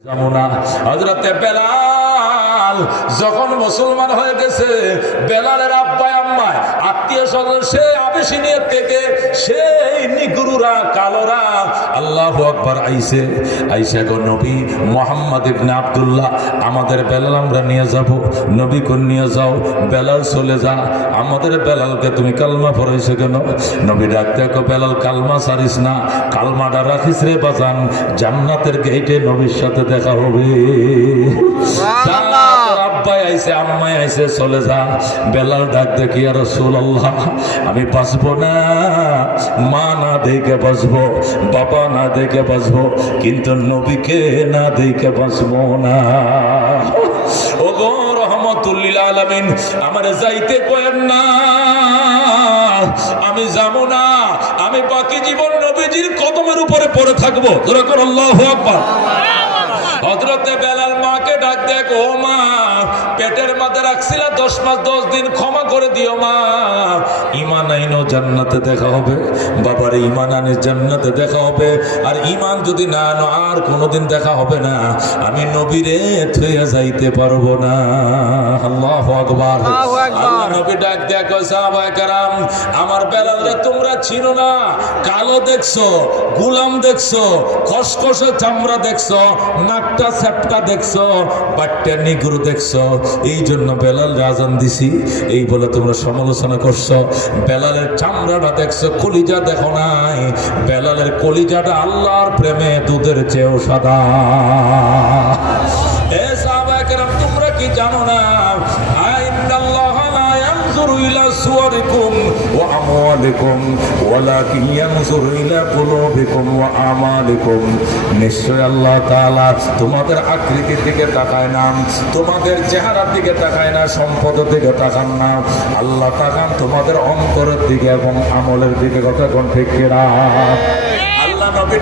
হযরতে বেলাল যখন মুসলমান হয়ে গেছে, বেলালের আব্বা আম্মা আত্মীয় স্বজন সে আবেশিনিয়া থেকে সেই নিগুরুরা কালোরা আল্লাহু আকবার আইসা গো নবী মুহাম্মদ ইবনে আব্দুল্লাহ আমাদের বেলাল আমরা নিয়ে যাব। নবী কোন নিয়ে যাও, বেলাল চলে যা। আমাদের বেলালকে তুমি কালমা পড়াইছো কেন? নবী ডাকতে কো বেলাল কালমা ছাড়িস না, কালমাটা রাখিস রে বাজান, জান্নাতের গেটে নবীর সাথে দেখা হবে। আব্বাই আইছে আম্মাই আইছে চলে যা। বেলাল ডাক দেখি ইয়া রাসূলুল্লাহ আমি বাঁচবো না, মা না দেখে বাঁচবো, বাবা না দেখে বাঁচবো, কিন্তু নবীকে না দেখে বাঁচবো না। ও গো রহমাতুল লিল আলামিন আমার যাইতে কয়েন না, আমি যাবো না, আমি বাকি জীবন নবীজির কদমের উপরে পড়ে থাকবো। যখন আল্লাহু আকবার। হযরতে বেলাল মাকে ডাক দেখ, ও মা পেটের মধ্যে রাখছিলা 10 মাস 10 দিন, ক্ষমা করে দিও মা। ঈমান আইনো জান্নাতে দেখা হবে, বাবার ঈমান আনে জান্নাতে দেখা হবে, আর ঈমান যদি না আনো আর কোনোদিন দেখা হবে না, আমি নবীরে থইয়া যাইতে পারবো না। আল্লাহু আকবার। আল্লাহ নবী ডাক দেখ, সাহাবায়ে কেরাম আমার বেলালরে তোমরা চিনো না, কালো দেখছো, গোলাম দেখছো, খসখসে চামড়া দেখছো, নাকটা সেপটা দেখছো, বাট্টা নিগুরু দেখছো, এই জন্য বেলাল আযান দিছি এই বলে তোমরা সমালোচনা করছো। বেলালের চামড়াটা দেখছো, কলিজা দেখো নাই। বেলালের কলিজাটা আল্লাহর প্রেমে দুধের চেয়েও সাদা। এ সাহাবায়ে কেরাম তোমরা কি জানো না, ইন্নাল্লাহা লা ইয়ানজুরু ইলা সুওয়ারিকুম ওয়া আমওয়ালিকুম ওয়ালাকিন ইয়ানজুরু ইলা কুলুবিকুম ওয়া আমালিকুম। নিশ্চয় আল্লাহ তাআলা তোমাদের আকৃতির দিকে তাকায় না, তোমাদের চেহারার দিকে তাকায় না, সম্পদের দিকে তাকান না, আল্লাহ তাকান তোমাদের অন্তরের দিকে এবং আমলের দিকে। কথা কোন ঠিক কিনা? আল্লাহ নবী